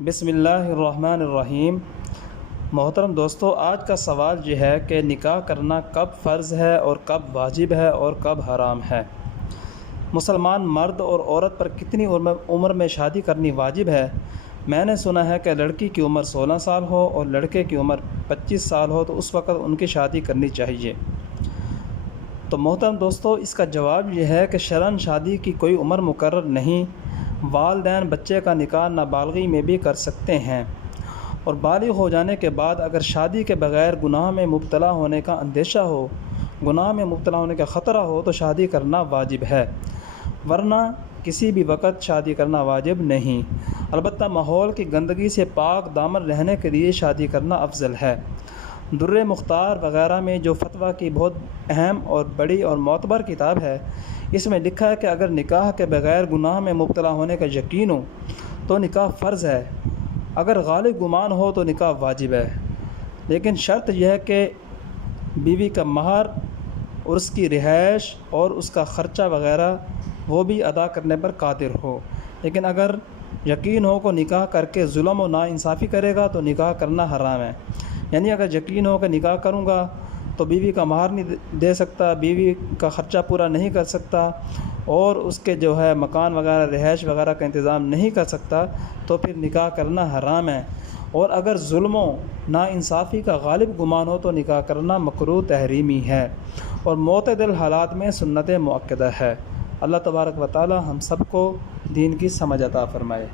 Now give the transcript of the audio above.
بسم اللہ الرحمن الرحیم۔ محترم دوستو، آج کا سوال یہ ہے کہ نکاح کرنا کب فرض ہے اور کب واجب ہے اور کب حرام ہے۔ مسلمان مرد اور عورت پر کتنی عمر میں شادی کرنی واجب ہے؟ میں نے سنا ہے کہ لڑکی کی عمر 16 سال ہو اور لڑکے کی عمر 25 سال ہو تو اس وقت ان کی شادی کرنی چاہیے۔ تو محترم دوستو، اس کا جواب یہ ہے کہ شرعاً شادی کی کوئی عمر مقرر نہیں۔ والدین بچے کا نکاح نابالغی میں بھی کر سکتے ہیں، اور بالغ ہو جانے کے بعد اگر شادی کے بغیر گناہ میں مبتلا ہونے کا اندیشہ ہو، گناہ میں مبتلا ہونے کا خطرہ ہو تو شادی کرنا واجب ہے، ورنہ کسی بھی وقت شادی کرنا واجب نہیں۔ البتہ ماحول کی گندگی سے پاک دامن رہنے کے لیے شادی کرنا افضل ہے۔ در مختار وغیرہ میں جو فتویٰ کی بہت اہم اور بڑی اور معتبر کتاب ہے، اس میں لکھا ہے کہ اگر نکاح کے بغیر گناہ میں مبتلا ہونے کا یقین ہو تو نکاح فرض ہے، اگر غالب گمان ہو تو نکاح واجب ہے، لیکن شرط یہ ہے کہ بیوی کا مہر اور اس کی رہائش اور اس کا خرچہ وغیرہ وہ بھی ادا کرنے پر قادر ہو۔ لیکن اگر یقین ہو کہ نکاح کر کے ظلم و ناانصافی کرے گا تو نکاح کرنا حرام ہے۔ یعنی اگر یقین ہو کہ نکاح کروں گا تو بیوی کا مہر نہیں دے سکتا، بیوی کا خرچہ پورا نہیں کر سکتا، اور اس کے جو ہے مکان وغیرہ رہائش وغیرہ کا انتظام نہیں کر سکتا، تو پھر نکاح کرنا حرام ہے۔ اور اگر ظلم و ناانصافی کا غالب گمان ہو تو نکاح کرنا مکروہ تحریمی ہے، اور معتدل حالات میں سنت مؤکدہ ہے۔ اللہ تبارک و تعالی ہم سب کو دین کی سمجھ عطا فرمائے۔